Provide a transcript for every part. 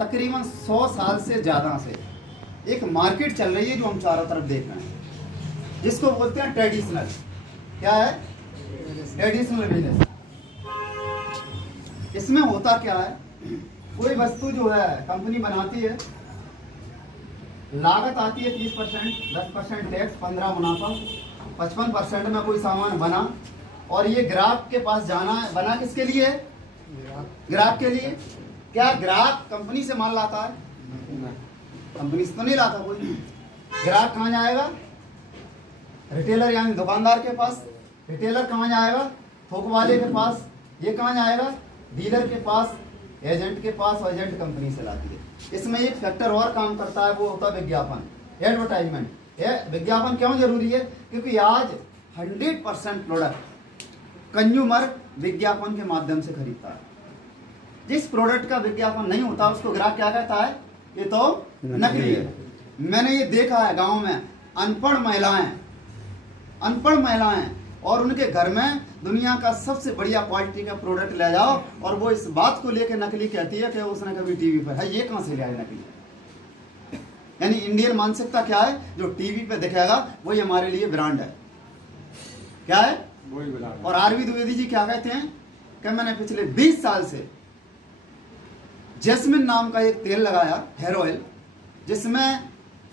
तकरीबन 100 साल से ज़्यादा से एक मार्केट चल रही है जो हम चारों तरफ देख रहे हैं, जिसको बोलते हैं ट्रेडिशनल। क्या है? Traditional business. इसमें होता क्या है, कोई वस्तु जो है कंपनी बनाती है, लागत आती है 30%, 10% टैक्स, 15 मुनाफा, 55% में कोई सामान बना और ये ग्राहक के पास जाना है। बना किसके लिए है? ग्राहक के लिए। क्या ग्राहक कंपनी से माल लाता है? कंपनी से तो नहीं लाता कोई। ग्राहक कहाँ जाएगा? रिटेलर यानी दुकानदार के पास। रिटेलर कहाँ जाएगा? थोक वाले के पास। ये कहाँ जाएगा? डीलर के पास, एजेंट के पास, और एजेंट कंपनी से लाती है। इसमें एक फैक्टर और काम करता है, वो होता है विज्ञापन, एडवर्टाइजमेंट। विज्ञापन क्यों जरूरी है? क्योंकि आज 100% प्रोडक्ट कंज्यूमर विज्ञापन के माध्यम से खरीदता है। जिस प्रोडक्ट का विज्ञापन नहीं होता उसको ग्राहक क्या कहता है? ये तो नकली है। मैंने ये देखा है गांव में, अनपढ़ महिलाएं और उनके घर में दुनिया का सबसे बढ़िया क्वालिटी का प्रोडक्ट ले जाओ और वो इस बात को लेकर नकली कहती है कि उसने कभी टीवी पर है, ये कहां से ले आए नकली। यानी इंडियन मानसिकता क्या है? जो टीवी पे दिखेगा वही हमारे लिए ब्रांड है। क्या है? वही ब्रांड। और आरवी द्विवेदी जी क्या कहते हैं कि मैंने पिछले 20 साल से जैस्मिन नाम का एक तेल लगाया, हेयर ऑयल, जिसमें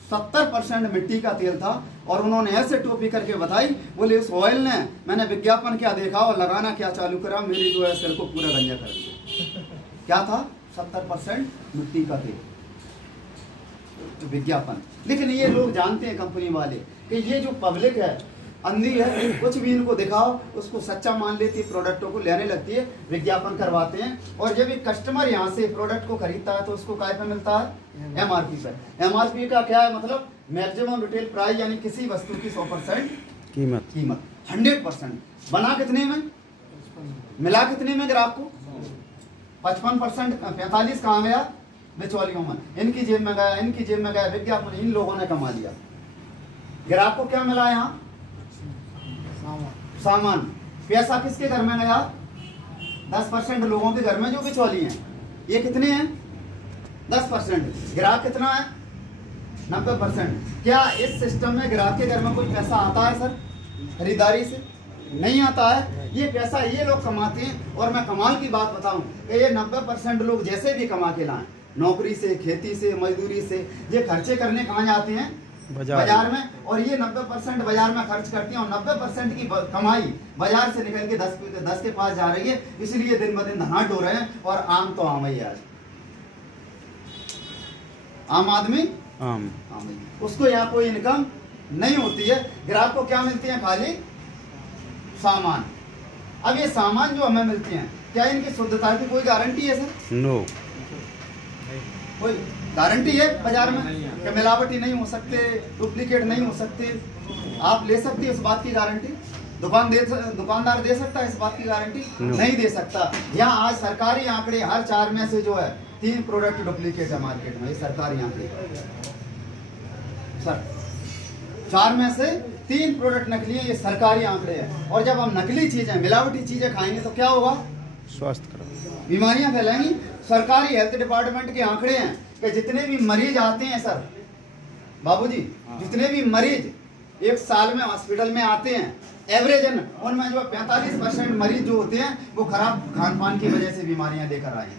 70% मिट्टी का तेल था, और उन्होंने ऐसे टोपी करके बताई, बोले उस ऑयल ने, मैंने विज्ञापन क्या देखा और लगाना क्या चालू करा, मेरी जो है सिर को पूरा गंजा कर दिया। क्या था? 70% मिट्टी का तेल, तो विज्ञापन। लेकिन ये लोग जानते हैं कंपनी वाले कि ये जो पब्लिक है अंधी है, कुछ भी इनको दिखाओ उसको सच्चा मान लेती है, प्रोडक्टों को लेने लगती है, विज्ञापन करवाते हैं। और जब एक कस्टमर यहाँ से प्रोडक्ट को खरीदता है तो उसको काय पे मिलता है? MRP पर। MRP का क्या है मतलब? मैक्सिमम रिटेल प्राइस, यानी किसी वस्तु की 100% कीमत 100%। बना कितने में? मिला कितने में ग्राहक को? 55%। 45 कहाँ गया? बिचौलियों में। इनकी जेब में गया, इनकी जेब में गया, विज्ञापन इन लोगों ने कमा लिया। ग्राहक को क्या मिला? यहाँ सामान। पैसा किसके घर में गया? 10% लोगों के घर में जो बिचौली हैं। ये कितने हैं? 10%। ग्राहक कितना है? 90%। क्या इस सिस्टम में ग्राहक के घर में कोई पैसा आता है सर खरीदारी से? नहीं आता है। ये पैसा ये लोग कमाते हैं। और मैं कमाल की बात बताऊं कि ये 90% लोग जैसे भी कमा के लाएं, नौकरी से, खेती से, मजदूरी से, ये खर्चे करने कहाँ जाते हैं? बाजार में। और ये 90% बाजार में खर्च करती हैं, और 90% की कमाई बाजार से निकल के 10 के पास जा रही है। इसलिए दिन ब दिन धनाढ्य हो रहे हैं। और आम तो आम ही आज, आम आदमी आम ही, उसको यहाँ कोई इनकम नहीं होती है। ग्राहक को क्या मिलती है? खाली सामान। अब ये सामान जो हमें मिलती हैं, क्या इनकी शुद्धता की कोई गारंटी है सर? नो। कोई गारंटी है बाजार में कि मिलावटी नहीं हो सकते, डुप्लीकेट नहीं हो सकते? आप ले सकते हैं इस बात की गारंटी? दुकानदार दे सकता है इस बात की गारंटी? नहीं दे सकता। यहाँ आज सरकारी आंकड़े, हर 4 में से जो है 3 प्रोडक्ट डुप्लीकेट है मार्केट में। ये सरकारी आंकड़े सर, 4 में से 3 प्रोडक्ट नकली है, ये सरकारी आंकड़े हैं। और जब हम नकली चीजें, मिलावटी चीजें खाएंगे तो क्या होगा? स्वास्थ्य खराब, बीमारियां फैलाएंगी। सरकारी हेल्थ डिपार्टमेंट के आंकड़े हैं कि जितने भी मरीज आते हैं सर, बाबूजी, जितने भी मरीज एक साल में हॉस्पिटल में आते हैं, एवरेज उनमें जो 45% मरीज जो होते हैं वो खराब खान पान की वजह से बीमारियां लेकर आए हैं।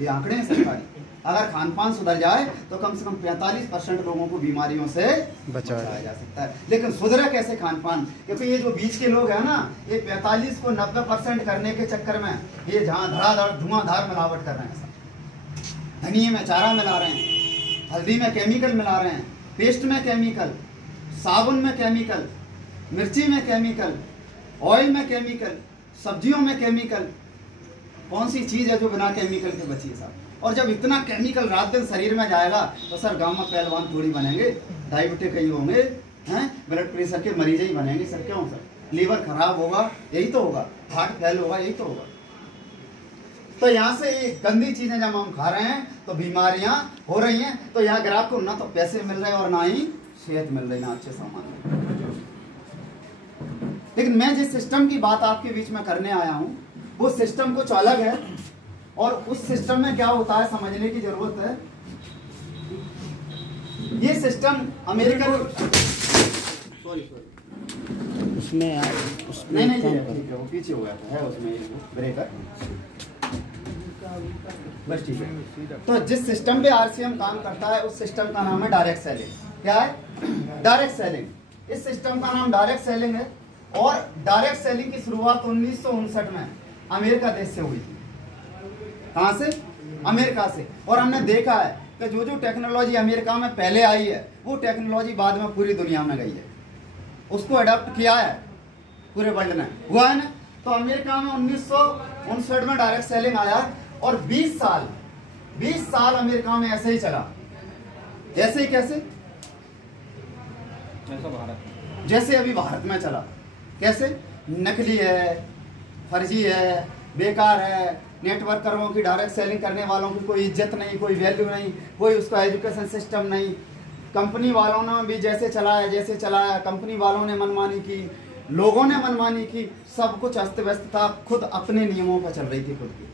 ये आंकड़े हैं सरकारी। अगर खान पान सुधर जाए तो कम से कम 45% लोगों को बीमारियों से बचाया जा सकता है। लेकिन सुधरा कैसे खान पान? क्योंकि ये जो बीच के लोग हैं ना, ये 45 को 90% करने के चक्कर में ये जहाँ धड़ाधड़ धुआंधार मिलावट कर रहे हैं। धनिये में चारा मिला रहे हैं, हल्दी में केमिकल मिला रहे हैं, पेस्ट में केमिकल, साबुन में केमिकल, मिर्ची में केमिकल, ऑयल में केमिकल, सब्जियों में केमिकल। कौन सी चीज़ है जो बिना केमिकल के बची है साहब? और जब इतना केमिकल रात दिन शरीर में जाएगा तो सर गांव में पहलवान थोड़ी बनेंगे, डायबिटिक ही होंगे, हैं, ब्लड प्रेशर के मरीज ही बनेंगे सर। क्यों सर? लीवर खराब होगा, यही तो होगा, हार्ट फेल होगा, यही तो होगा। तो यहाँ से ये गंदी चीजें जब हम खा रहे हैं तो बीमारियां हो रही हैं। तो यहाँ ग्राहक को ना तो पैसे मिल रहे हैं और ना ही सेहत मिल रही, ना अच्छे सामान। लेकिन मैं जिस सिस्टम की बात आपके बीच में करने आया हूँ वो सिस्टम कुछ अलग है। और उस सिस्टम में क्या होता है समझने की जरूरत है। ये सिस्टम अमेरिकन सॉरी उसमें नहीं ठीक है वो पीछे हो गया था, है उसमें ब्रेकर, बस ठीक है। तो जिस सिस्टम पे आरसीएम काम करता है उस सिस्टम का नाम है डायरेक्ट सेलिंग। क्या है? Direct selling. इस सिस्टम का नाम डायरेक्ट सेलिंग है और डायरेक्ट सेलिंग की शुरुआत 1959 में अमेरिका देश से हुई थी। कहाँ से? अमेरिका से। और हमने देखा है कि जो जो टेक्नोलॉजी अमेरिका में पहले आई है वो टेक्नोलॉजी बाद में पूरी दुनिया में गई है, उसको अडॉप्ट किया है पूरे वर्ल्ड ने, हुआ है ना। तो अमेरिका में 1959 में डायरेक्ट सेलिंग आया और 20 साल अमेरिका में ऐसे ही चला। जैसे ही कैसे? जैसे अभी भारत में चला। कैसे? नकली है, फर्जी है, बेकार है, नेटवर्करों की डायरेक्ट सेलिंग करने वालों की कोई इज्जत नहीं, कोई वैल्यू नहीं, कोई उसका एजुकेशन सिस्टम नहीं। कंपनी वालों ने भी जैसे चलाया कंपनी वालों ने मनमानी की, लोगों ने मनमानी की, सब कुछ अस्त व्यस्त था, खुद अपने नियमों पर चल रही थी खुद की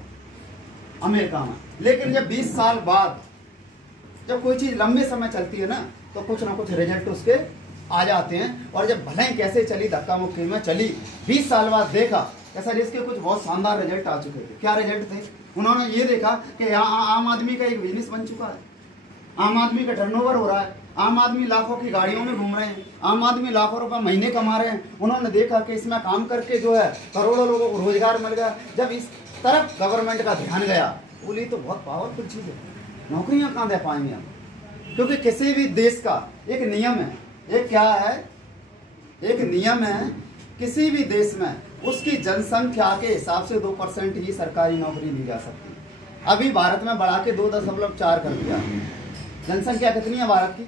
अमेरिका में। लेकिन जब 20 साल बाद जब कोई चीज़ लंबे समय चलती है ना तो कुछ ना कुछ रिजल्ट उसके आ जाते हैं। और जब भले ही कैसे चली, धक्का मुक्की में चली, 20 साल बाद देखा ऐसा इसके कुछ बहुत शानदार रिजल्ट आ चुके थे। क्या रिजल्ट थे? उन्होंने ये देखा कि यहाँ आम आदमी का एक बिजनेस बन चुका है, आम आदमी का टर्नओवर हो रहा है, आम आदमी लाखों की गाड़ियों में घूम रहे हैं, आम आदमी लाखों रुपए महीने कमा रहे हैं। उन्होंने देखा कि इसमें काम करके जो है करोड़ों लोगों को रोजगार मिल गया। जब इस तरफ गवर्नमेंट का ध्यान गया, बोली तो बहुत पावरफुल चीज़ है, नौकरियां कहाँ दे पाएंगे हम? क्योंकि किसी भी देश का एक नियम है, एक क्या है, एक नियम है, किसी भी देश में उसकी जनसंख्या के हिसाब से 2% ही सरकारी नौकरी दी जा सकती है। अभी भारत में बढ़ा के 2.4 कर दिया। जनसंख्या कितनी है भारत की?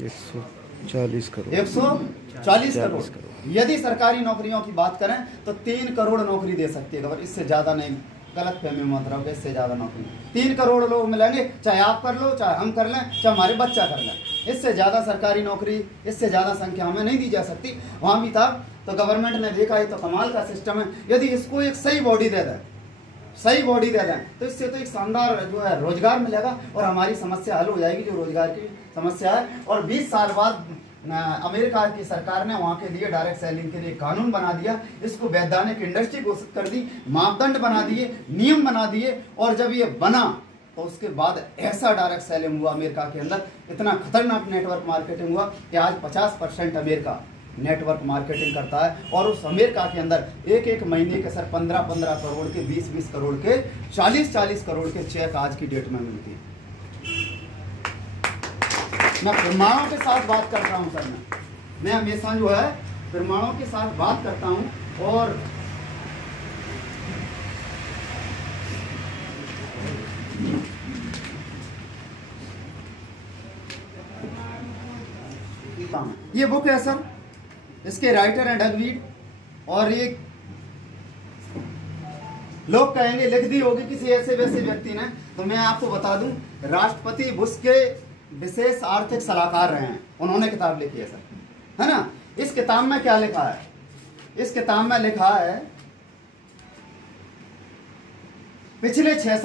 140 करोड़। 140 करोड़। यदि सरकारी नौकरियों की बात करें तो 3 करोड़ नौकरी दे सकती है गवर्नमेंट, इससे ज़्यादा नहीं। गलत फहमी मत रहो कि इससे ज़्यादा नौकरी 3 करोड़ लोग मिलेंगे, चाहे आप कर लो, चाहे हम कर लें, चाहे हमारे बच्चा कर लें। इससे ज़्यादा सरकारी नौकरी, इससे ज़्यादा संख्या में नहीं दी जा सकती। वहाँ भी था तो गवर्नमेंट ने देखा ये तो कमाल का सिस्टम है, यदि इसको एक सही बॉडी दे दें, सही बॉडी दे दें तो इससे तो एक शानदार जो है रोजगार मिलेगा और हमारी समस्या हल हो जाएगी, जो रोजगार की समस्या है। और 20 साल बाद अमेरिका की सरकार ने वहाँ के लिए डायरेक्ट सेलिंग के लिए कानून बना दिया, इसको वैधानिक इंडस्ट्री घोषित कर दी, मापदंड बना दिए, नियम बना दिए। और जब ये बना तो उसके बाद ऐसा डायरेक्ट सेलिंग हुआ अमेरिका के अंदर, इतना खतरनाक नेटवर्क मार्केटिंग हुआ कि आज 50% अमेरिका नेटवर्क मार्केटिंग करता है। और उस अमेरिका के अंदर एक महीने के सर 15 करोड़ के, 20 करोड़ के, 40 करोड़ के चेक आज की डेट में मिलती है। मैं प्रमाणों के साथ बात करता हूँ सर, मैं हमेशा जो है प्रमाणों के साथ बात करता हूँ। और ये बुक है सर, इसके राइटर हैं डग रीड, और ये लोग कहेंगे लिख दी होगी किसी ऐसे वैसे व्यक्ति ने। तो मैं आपको बता दूं, राष्ट्रपति बुश के विशेष आर्थिक सलाहकार रहे हैं, उन्होंने किताब लिखी है सर, है ना। इस किताब में क्या लिखा है? इस किताब में लिखा है पिछले 6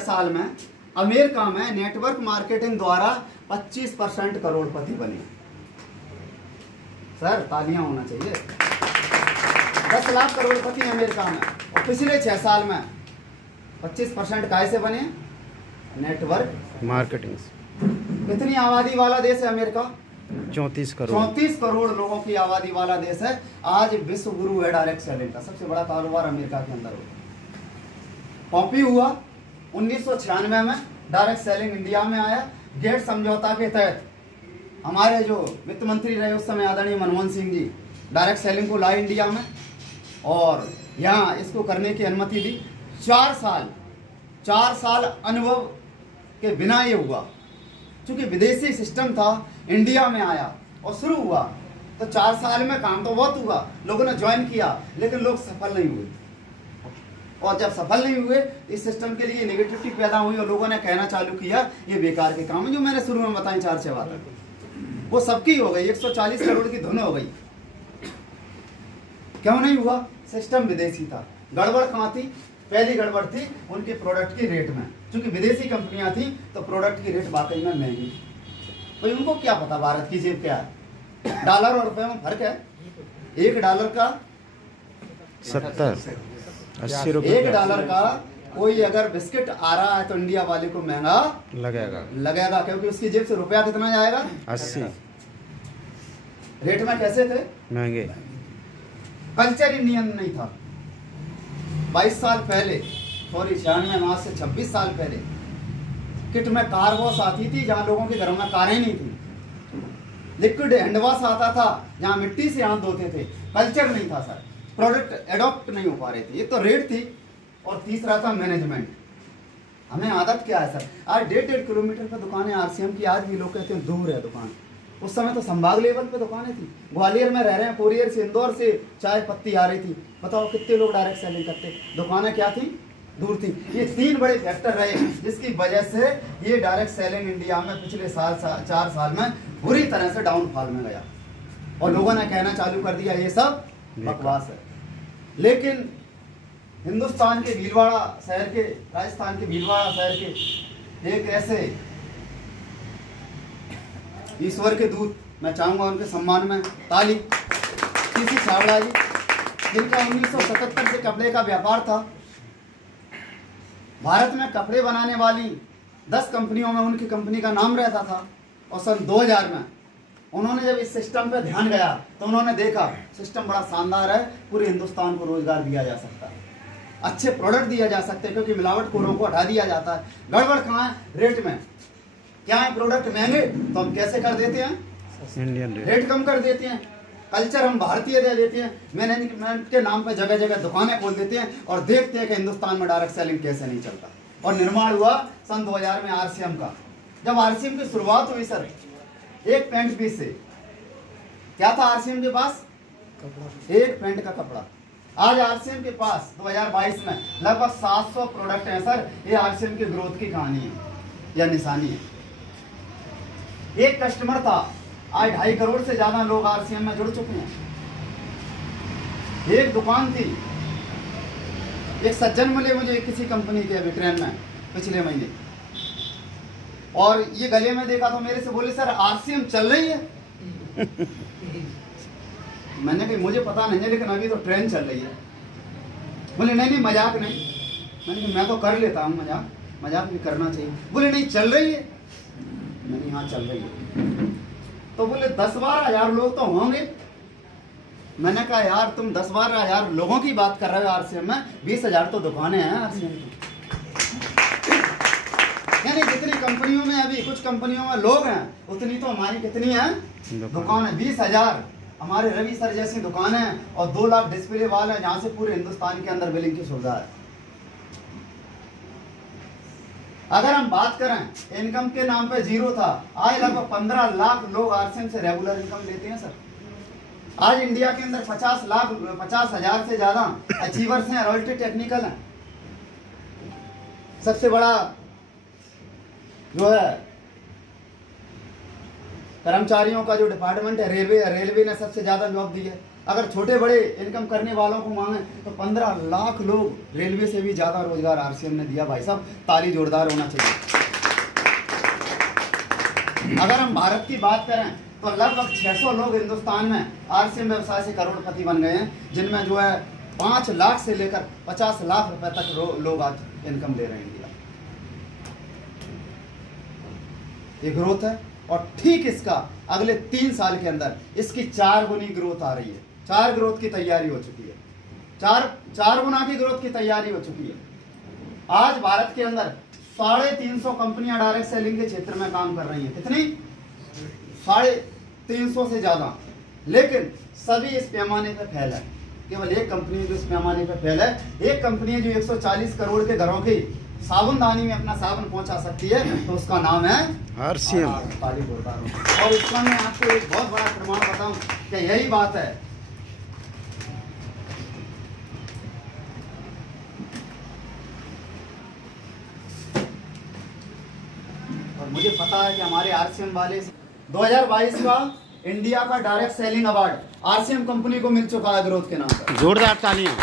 साल में अमेरिका में नेटवर्क मार्केटिंग द्वारा 25% करोड़पति बने। सर तालियां होना चाहिए। 10 लाख करोड़पति अमेरिका में, और पिछले 6 साल में 25% कैसे बने? Network marketing. कितनी आबादी वाला देश है अमेरिका? 34 करोड़। 34 करोड़ लोगों की आबादी वाला देश है। आज विश्व गुरु है डायरेक्ट सेलिंग का, सबसे बड़ा कारोबार अमेरिका के अंदर होता। पॉपी हुआ 1996 में, डायरेक्ट सेलिंग इंडिया में आया। गेट समझौता के तहत हमारे जो वित्त मंत्री रहे उस समय आदरणीय मनमोहन सिंह जी डायरेक्ट सेलिंग को लाए इंडिया में, और यहाँ इसको करने की अनुमति दी। 4 साल अनुभव के बिना ये हुआ, क्योंकि विदेशी सिस्टम था, इंडिया में आया और शुरू हुआ। तो 4 साल में काम तो बहुत हुआ, लोगों ने ज्वाइन किया, लेकिन लोग सफल नहीं हुए। और जब सफल नहीं हुए, इस सिस्टम के लिए नेगेटिविटी पैदा हुई और लोगों ने कहना चालू किया ये बेकार के काम है, जो मैंने शुरू में बताई 4 बातें, वो सबकी हो गई। 140 करोड़ की धुन हो गई। क्यों नहीं हुआ? सिस्टम विदेशी था। गड़बड़ कहाँ थी? पहली गड़बड़ थी उनके प्रोडक्ट की रेट में, क्योंकि विदेशी कंपनियां थी तो प्रोडक्ट की रेट वाकई में महंगी थी। भाई उनको क्या पता भारत की जेब क्या है? डॉलर और रुपए में फर्क है। $1 का 70-80 रुपए। $1 का कोई अगर बिस्किट आ रहा है तो इंडिया वाले को महंगा लगेगा, क्योंकि उसकी जेब से रुपया कितना जाएगा? 80। रेट में कैसे थे? महंगे। कल्चर इंडियन नहीं था। 22 साल पहले, सॉरी 96 माह से 26 साल पहले किट में कार वॉश आती थी जहाँ लोगों के घरों में कारें नहीं थी। लिक्विड हैंड वॉश आता था जहाँ मिट्टी से हाथ धोते थे। कल्चर नहीं था सर, प्रोडक्ट एडॉप्ट नहीं हो पा रही थी। ये तो रेट थी और तीसरा था मैनेजमेंट। हमें आदत क्या है सर, आज 1.5 किलोमीटर पर दुकानें आरसीएम की, आज भी लोग कहते हैं दूर है दुकान। उस समय तो संभाग लेवल पे दुकानें थी। ग्वालियर में रह रहे हैं, कोरियर से, इंदौर से चाय पत्ती आ रही थी। बताओ कितने लोग डायरेक्ट सेलिंग करते? दुकानें क्या थी? दूर थी। ये 3 बड़े फैक्टर रहे जिसकी वजह से ये डायरेक्ट सेलिंग इंडिया में पिछले 4 साल में बुरी तरह से डाउनफॉल में गया और लोगों ने कहना चालू कर दिया ये सब बकवास है। लेकिन हिंदुस्तान के भीलवाड़ा शहर के, राजस्थान के भीलवाड़ा शहर के एक ऐसे ईश्वर के दूत, मैं चाहूंगा उनके सम्मान में ताली, सीसी छाबड़ा जी, जिनका 1977 से कपड़े का व्यापार था। भारत में कपड़े बनाने वाली 10 कंपनियों में उनकी कंपनी का नाम रहता था और सन 2000 में उन्होंने जब इस सिस्टम पे ध्यान गया तो उन्होंने देखा सिस्टम बड़ा शानदार है, पूरे हिंदुस्तान को रोजगार दिया जा सकता है, अच्छे प्रोडक्ट दिया जा सकते हैं, क्योंकि मिलावटखोरों को हटा दिया जाता है। गड़बड़ कहाँ है? रेट में। क्या है? प्रोडक्ट महंगे तो हम कैसे कर देते हैं? इंडियन रेट कम कर देते हैं। कल्चर हम भारतीय दे देते हैं, मैनेजमेंट के नाम पे जगह जगह दुकानें खोल देते हैं और देखते हैं कि हिंदुस्तान में डायरेक्ट सेलिंग कैसे नहीं चलता। और निर्माण हुआ सन 2000 में आरसीएम का। जब आरसीएम की शुरुआत हुई सर, एक पैंट पीस से, क्या था आरसीएम के पास? एक पैंट का कपड़ा। आज आरसीएम के पास 2022 में लगभग 700 प्रोडक्ट हैं सर। ये आरसीएम की ग्रोथ की कहानी है या निशानी है। एक कस्टमर था, आज 2.5 करोड़ से ज्यादा लोग आरसीएम में जुड़ चुके हैं। एक दुकान थी, एक सज्जन मिले मुझे किसी कंपनी के अभी ट्रेन में पिछले महीने, और ये गले में देखा तो मेरे से बोले सर आरसीएम चल रही है? मैंने कहा मुझे पता नहीं है, लेकिन अभी तो ट्रेन चल रही है। बोले नहीं मजाक नहीं। मैंने कहा मैं तो कर लेता हूँ मजाक भी करना चाहिए। बोले नहीं चल रही है। मैंने हाँ चल रही है। तो बोले 10-12 हज़ार लोग तो होंगे। मैंने कहा यार तुम 10-12 हज़ार लोगों की बात कर रहे हो आरसीएम में, 20,000 तो दुकानें हैं आरसीएम की। यानी जितनी कंपनियों में अभी कुछ कंपनियों में लोग हैं, उतनी तो हमारी कितनी है दुकान है। 20,000 हमारे रवि सर जैसी दुकान है और 2 लाख डिस्प्ले वाले हैं, जहाँ से पूरे हिंदुस्तान के अंदर बिलिंग की सुविधा है। अगर हम बात करें इनकम के नाम पे जीरो था, आज लगभग 15 लाख लोग आरसीएम से रेगुलर इनकम लेते हैं सर। आज इंडिया के अंदर 50,000 से ज्यादा अचीवर्स हैं, रॉयल्टी टेक्निकल हैं। सबसे बड़ा जो है कर्मचारियों का जो डिपार्टमेंट है रेलवे ने सबसे ज्यादा जॉब दी है। अगर छोटे बड़े इनकम करने वालों को मांगे तो 15 लाख लोग, रेलवे से भी ज्यादा रोजगार आरसीएम ने दिया। भाई साहब ताली जोरदार होना चाहिए। अगर हम भारत की बात करें तो लगभग 600 लोग हिंदुस्तान में आरसीएम व्यवसाय से करोड़पति बन गए हैं, जिनमें जो है 5 लाख से लेकर 50 लाख रुपए तक लोग आज इनकम ले रहे हैं इंडिया। ये ग्रोथ है और ठीक इसका अगले 3 साल के अंदर इसकी 4 गुनी ग्रोथ आ रही है। 4 ग्रोथ की तैयारी हो चुकी है। 4 गुना की ग्रोथ की तैयारी हो चुकी है। आज भारत के अंदर 350 कंपनियां डायरेक्ट सेलिंग के क्षेत्र में काम कर रही हैं। कितनी? 350 से ज्यादा। लेकिन सभी इस पैमाने पर फैला है। केवल एक कंपनी जो इस पैमाने पर फैला है, एक कंपनी है जो 140 करोड़ के घरों की साबुनदानी में अपना साबुन पहुंचा सकती है, तो उसका नाम है आरसीएम। और इसका मैं आपको एक बहुत बड़ा प्रमाण बताऊं कि यही बात है। और मुझे पता है कि हमारे आरसीएम वाले 2022 का इंडिया का direct selling award RCM company को मिल चुका है ग्रोथ के नाम पर। जोरदार तालियां।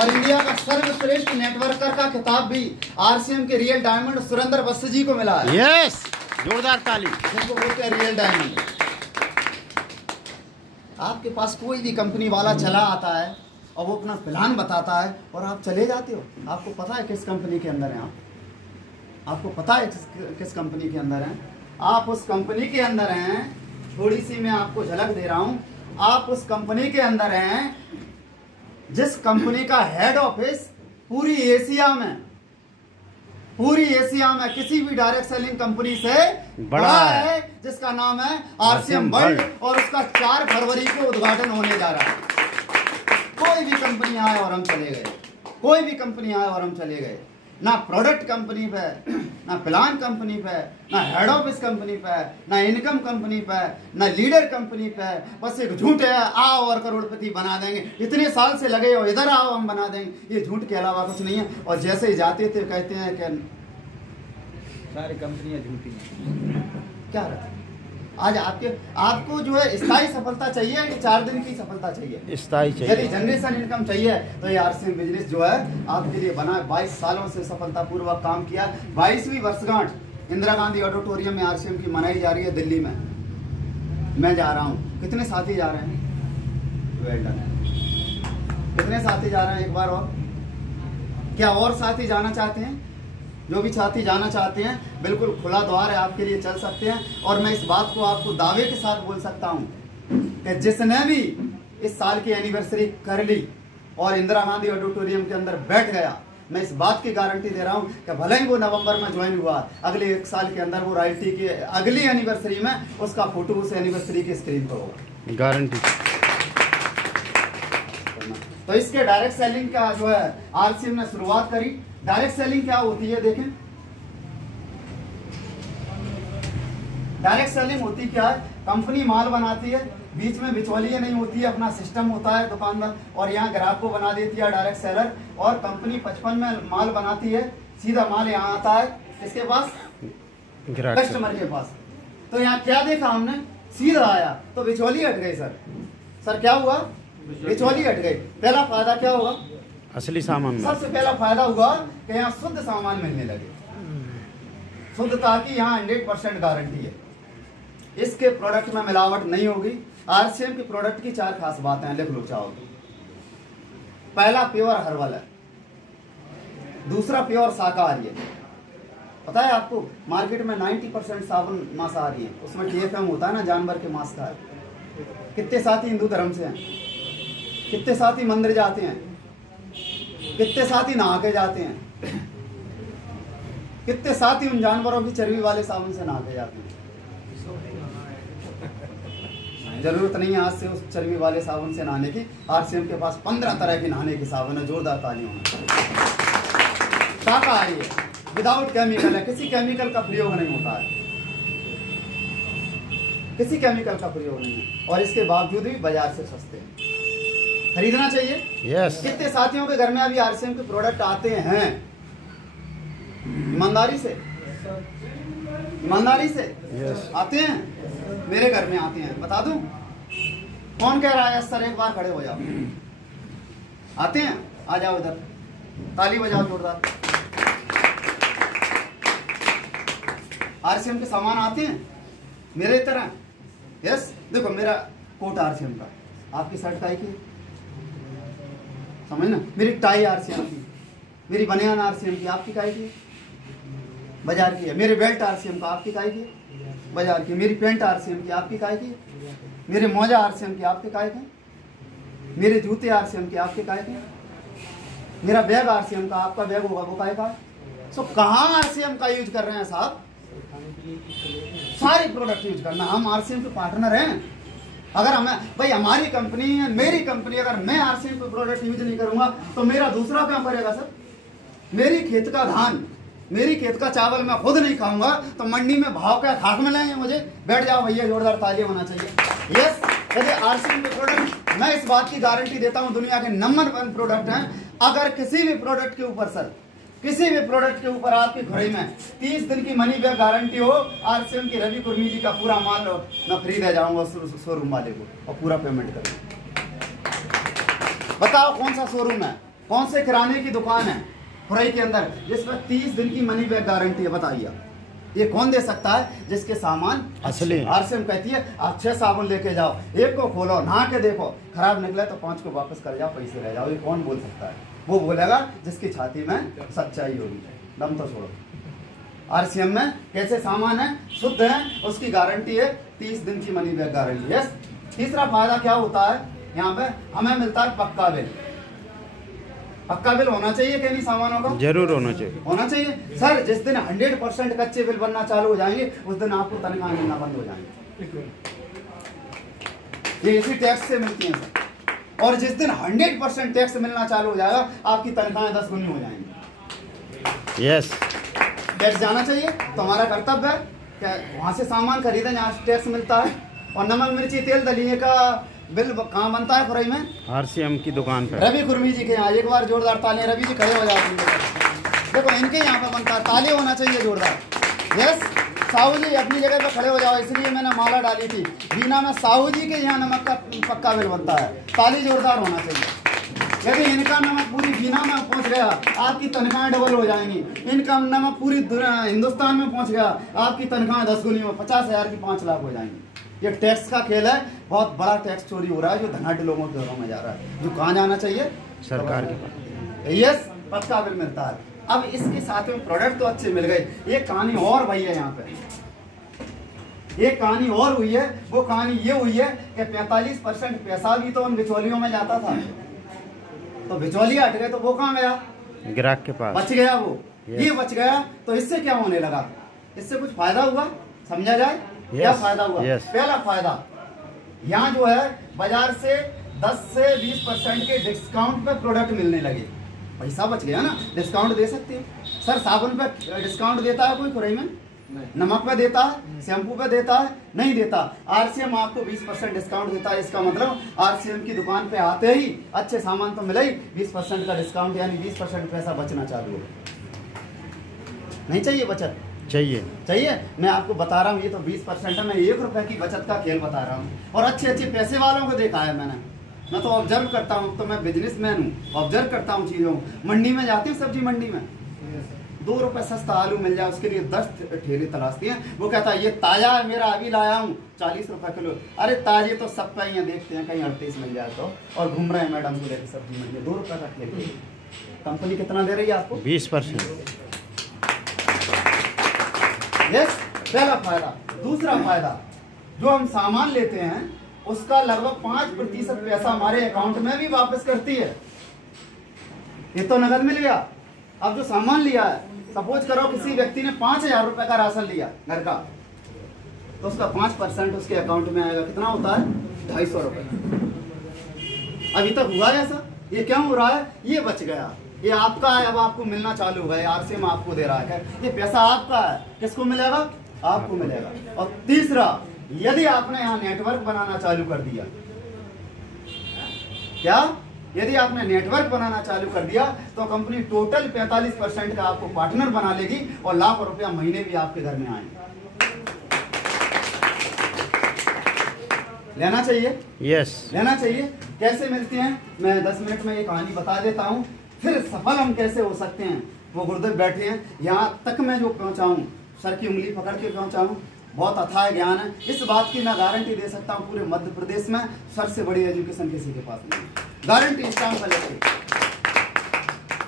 और इंडिया का सर्वश्रेष्ठ नेटवर्कर का खिताब भी आरसीएम के रियल डायमंड सुरेंद्र बस्त जी को मिला है। यस, जोरदार ताली। जिनको बोलते हैं रियल डायमंड। आपके पास कोई भी कंपनी वाला चला आता है और वो अपना प्लान बताता है और आप चले जाते हो। आपको पता है किस कंपनी के अंदर हैं आपको पता है किस कंपनी के अंदर हैं आप। उस कंपनी के अंदर हैं, थोड़ी सी मैं आपको झलक दे रहा हूं। आप उस कंपनी के अंदर हैं जिस कंपनी का हेड ऑफिस पूरी एशिया में किसी भी डायरेक्ट सेलिंग कंपनी से बड़ा है, जिसका नाम है आरसीएम वर्ल्ड, और उसका 4 फरवरी को उद्घाटन होने जा रहा है। कोई भी कंपनी आए और हम चले गए, कोई भी कंपनी आए और हम चले गए। ना प्रोडक्ट कंपनी पे, ना प्लान कंपनी पे, ना हेड ऑफिस कंपनी पे, ना इनकम कंपनी पे, ना लीडर कंपनी पे। बस एक झूठ है, आओ और करोड़पति बना देंगे, इतने साल से लगे हो, इधर आओ हम बना देंगे। ये झूठ के अलावा कुछ नहीं है। और जैसे ही जाते थे कहते हैं कि सारी कंपनियां झूठी हैं। क्या रहा आज आपको जो है स्थायी सफलता चाहिए कि 4 दिन की सफलता चाहिए? स्थायी चाहिए। यदि जनरेशन इनकम चाहिए तो ये आरसीएम बिजनेस जो है आपके लिए बना है। 22 सालों से सफलतापूर्वक काम किया। 22वीं वर्षगांठ इंदिरा गांधी ऑडिटोरियम में आरसीएम की मनाई जा रही है दिल्ली में। मैं जा रहा हूँ, कितने साथी जा रहे हैं? Well done. कितने साथी जा रहे हैं? एक बार और, क्या और साथी जाना चाहते हैं? जो भी साथी जाना चाहते हैं, बिल्कुल खुला द्वार है आपके लिए, चल सकते हैं। और मैं इस बात को आपको दावे के साथ बोल सकता हूं कि जिसने भी इस साल की एनिवर्सरी कर ली और इंदिरा गांधी ऑडिटोरियम के अंदर बैठ गया, मैं इस बात की गारंटी दे रहा हूं कि भले ही वो नवंबर में ज्वाइन हुआ, अगले 1 साल के अंदर वो रॉयल्टी की अगली एनिवर्सरी में उसका फोटो उस एनिवर्सरी की स्क्रीन पर होगा, गारंटी। तो इसके डायरेक्ट सेलिंग का जो है आरसीएम ने शुरुआत करी। डायरेक्ट सेलिंग क्या होती है देखें। डायरेक्ट सेलिंग होती क्या है? कंपनी माल बनाती है, बीच में बिचौलिए नहीं होती है, अपना सिस्टम होता है दुकानदार, और यहाँ ग्राहक को बना देती है डायरेक्ट सेलर। और कंपनी 55 में माल बनाती है, सीधा माल यहाँ आता है किसके पास? कस्टमर के पास। तो यहाँ क्या देखा हमने? सीधा आया तो बिचौलिए हट गए। सर क्या हुआ? बिचौलिए हट गए। पहला फायदा क्या हुआ? असली सामान। सबसे पहला फायदा हुआ कि यहाँ शुद्ध सामान मिलने लगे। शुद्धता की यहाँ 100% गारंटी है। इसके प्रोडक्ट में मिलावट नहीं होगी। आरसीएम के प्रोडक्ट की 4 खास बातें हैं, लिख लो चाहो तो। पहला प्योर हर्बल है, दूसरा प्योर शाकाहारी है। पता है आपको मार्केट में 90% साबुन मांसाहारी है, उसमें TFM होता है ना, जानवर के मांस का है। कितने साथी हिंदू धर्म से हैं, कितने साथी मंदिर जाते हैं, कितने साथी नहा के जाते हैं, कितने साथी उन जानवरों की चर्बी वाले साबुन से नहा के जाते हैं। जरूरत नहीं है आज से उस चर्बी वाले साबुन से नहाने की। आरसीएम के पास 15 तरह की नहाने की साबुन है। जोरदार ताली होना चाहिए। शाकाहारी है, विदाउट केमिकल है, किसी केमिकल का प्रयोग नहीं होता है, किसी केमिकल का प्रयोग नहीं है। और इसके बावजूद भी बाजार से सस्ते हैं, खरीदना चाहिए। यस। कितने साथियों के घर में अभी आरसीएम के प्रोडक्ट आते हैं? ईमानदारी से, ईमानदारी से आते हैं। मेरे घर में आते हैं, बता दूं कौन कह रहा है? सर एक बार खड़े हो जाओ। आते हैं, आ जाओ इधर, ताली बजाओ जोरदार। आरसीएम के सामान आते हैं मेरे तरह। यस, देखो मेरा कोट आरसीएम का, आपकी शर्ट काहे की? समझ ना, मेरी टाई आरसीएम की, मेरी बनियान आरसीएम की, आपकी काहे की? बाजार की है। मेरे बेल्ट आरसीएम का, आपकी काहे की? बाजार की। मेरी पेंट आरसीएम की, आपकी काहे की? मेरे मोजा आरसीएम की, आपके काहे के? मेरे जूते आरसीएम के, आपके काहे के? मेरा बैग आरसीएम का, आपका बैग होगा वो काहे का? सो कहाँ आरसीएम का यूज कर रहे हैं साहब? सारे प्रोडक्ट यूज करना। हम आरसीएम के पार्टनर हैं। अगर हमें भाई हमारी कंपनी है, मेरी कंपनी, अगर मैं आरसीएम के प्रोडक्ट यूज नहीं करूंगा तो मेरा दूसरा क्या करेगा सर? मेरी खेत का धान, मेरी खेत का चावल मैं खुद नहीं खाऊंगा तो मंडी में भाव क्या खाक मिलेंगे मुझे? बैठ जाओ भैया, जोरदार तालियां होना चाहिए। यस, यदि आरसीएम के प्रोडक्ट, मैं इस बात की गारंटी देता हूं, दुनिया के नंबर 1 प्रोडक्ट हैं। अगर किसी भी प्रोडक्ट के ऊपर सर, किसी भी प्रोडक्ट के ऊपर आपकी घड़ी में 30 दिन की मनी बैक गारंटी हो, आरसीएम की रवि कुर्मी जी का पूरा माल मैं फ्री दे जाऊंगा शोरूम वाले को और पूरा पेमेंट करूंगा। बताओ कौन सा शोरूम है? कौन से किराने की दुकान है खुरई के अंदर जिसमें 30 दिन की मनी बैक गारंटी है? बताइए, ये कौन दे सकता है जिसके सामान असली? आरसीएम कहती है आप 6 साबुन लेके जाओ, एक को खोलो, नहा के देखो, खराब निकले तो 5 को वापस कर जाओ, पैसे रह जाओ। ये कौन बोल सकता है? वो बोलेगा जिसकी छाती में सच्चाई होगी। दम तो छोड़ो। आरसीएम में कैसे सामान है, शुद्ध है, उसकी गारंटी है 30 दिन की मनी बैक गारंटी। यस। तीसरा फायदा क्या होता है, यहाँ पे हमें मिलता है पक्का बिल। पक्का बिल होना चाहिए कि नहीं सामानों का? जरूर होना चाहिए। होना चाहिए सर। जिस दिन 100% कच्चे बिल बनना चालू हो जाएंगे उस दिन आपको तनख्वाह मिलना बंद हो जाएंगे। ये इसी टैक्स से मिलती है सर। और जिस दिन 100% टैक्स मिलना चालू हो जाएगा आपकी तनख्वाहें 10 गुनी हो जाएंगी। यस। टैक्स जाना चाहिए तो हमारा कर्तव्य है क्या वहां से सामान खरीदें जहाँ से टैक्स मिलता है। और नमक मिर्ची तेल दलिए का बिल कहाँ बनता है खुरई में? आरसीएम की दुकान पर। रवि कुर्मी जी के यहाँ। एक बार जोरदार तालियां। रवि जी खड़े हो जाते हैं। देखो इनके यहाँ पे बनता है, ताली होना चाहिए जोरदार। यस। साहू जी अपनी जगह पे खड़े हो जाओ, इसलिए मैंने माला डाली थी। बीना में साहू जी के यहाँ नमक का पक्का बिल बनता है, ताली जोरदार होना चाहिए। यदि इनका नमक पूरी बीना में पहुंच गया आपकी तनख्वाहें डबल हो जाएंगी। इनका नमक पूरी हिंदुस्तान में पहुंच गया आपकी तनख्वाहें 10 गुनी में 50,000 की 5 लाख हो जाएंगी। ये टैक्स का खेल है, बहुत बड़ा टैक्स चोरी हो रहा है जो धनाढ़ लोगों के घरों में जा रहा है, जो कहाँ जाना चाहिए? सरकार के पास। यस। पक्का बिल मिलता है। अब इसके साथ में प्रोडक्ट तो अच्छे मिल गए, एक कहानी और भई है यहाँ पे। एक कहानी और हुई है। वो कहानी ये हुई है कि 45% पैसा भी तो उन बिचौलियों में जाता था, तो बिचौलिया हट गए तो वो कहाँ गया? ग्राहक के पास। बच गया वो। ये बच गया तो इससे क्या होने लगा? इससे कुछ फायदा हुआ, समझा जाए? क्या फायदा हुआ? पहला फायदा, यहाँ जो है बाजार से 10 से 20% के डिस्काउंट पे प्रोडक्ट मिलने लगे। पैसा बच गया ना, डिस्काउंट दे सकते हो। सर साबुन पे डिस्काउंट देता है कोई खुरई में? नमक पे देता है, शैम्पू पे देता है? नहीं देता। आरसीएम आपको 20% डिस्काउंट देता है। इसका मतलब आरसीएम की दुकान पे आते ही अच्छे सामान तो मिले ही, 20% का डिस्काउंट यानी 20% पैसा बचना चालू हो। नहीं चाहिए बचत? चाहिए। मैं आपको बता रहा हूँ, ये तो 20% है। मैं 1 रुपए की बचत का खेल बता रहा हूँ। और अच्छे पैसे वालों को देखा है मैंने। मैं तो ऑब्जर्व करता हूँ, तो मैं बिजनेसमैन हूँ, ऑब्जर्व करता हूँ चीज़ों को। मंडी में जाती हूँ, सब्जी मंडी में 2 रुपए सस्ता आलू मिल जाए उसके लिए 10 ठेले तलाशती हैं। वो कहता है ये ताजा है, मेरा अभी लाया हूँ, 40 रुपए किलो। अरे ताजे तो सब पे ही देखते हैं, कहीं 38 मिल जाए तो। और घूम रहे हैं मैडम को लेकर सब्जी मंडी, 2 रुपए का ठेले। कंपनी कितना दे रही है आपको? 20%। यस। पहला फायदा। दूसरा फायदा, जो हम सामान लेते हैं उसका लगभग 5% पैसा हमारे अकाउंट में भी वापस करती है। ये तो नगद मिल गया। अब जो सामान लिया है, सपोज करो किसी व्यक्ति ने 5,000 रुपए का राशन लिया घर का, तो उसका 5% उसके अकाउंट में आएगा। कितना होता है? 250 रुपए। अभी तक हुआ है ऐसा? ये क्यों हो रहा है? ये बच गया, ये आपका है, अब आपको मिलना चालू हुआ है। आरसीएम आपको दे रहा है, ये पैसा आपका है। किसको मिलेगा? आपको मिलेगा। और तीसरा, यदि आपने यहाँ नेटवर्क बनाना चालू कर दिया, क्या? यदि आपने नेटवर्क बनाना चालू कर दिया तो कंपनी टोटल 45% का आपको पार्टनर बना लेगी और लाख रुपया महीने भी आपके घर में आएंगे। लेना चाहिए? यस। लेना चाहिए। कैसे मिलते हैं मैं 10 मिनट में ये कहानी बता देता हूँ, फिर सफल हम कैसे हो सकते हैं। वो गुरुदेव बैठे हैं, यहाँ तक मैं जो पहुँचाऊँ, सर की उंगली पकड़ के पहुँचाऊँ, बहुत अथाह ज्ञान है। इस बात की मैं गारंटी दे सकता हूँ पूरे मध्य प्रदेश में सर से बड़ी एजुकेशन किसी के पास नहीं। गारंटी स्टाम्प लेके।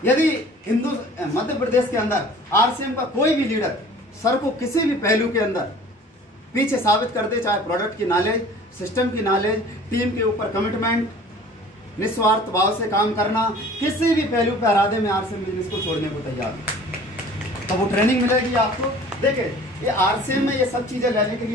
यदि मध्य प्रदेश के अंदर आरसीएम का कोई भी लीडर सर को किसी भी पहलू के अंदर पीछे साबित कर दे, चाहे प्रोडक्ट की नॉलेज, सिस्टम की नॉलेज, टीम के ऊपर कमिटमेंट, निस्वार्थ भाव से काम करना, किसी भी पहलू पे हरा दे, मैं आरसीएम बिजनेस को छोड़ने को तैयार हूँ। तो वो ट्रेनिंग मिलेगी आपको। देखिए ये आरसीएम में ये सब चीजें लेने के लिए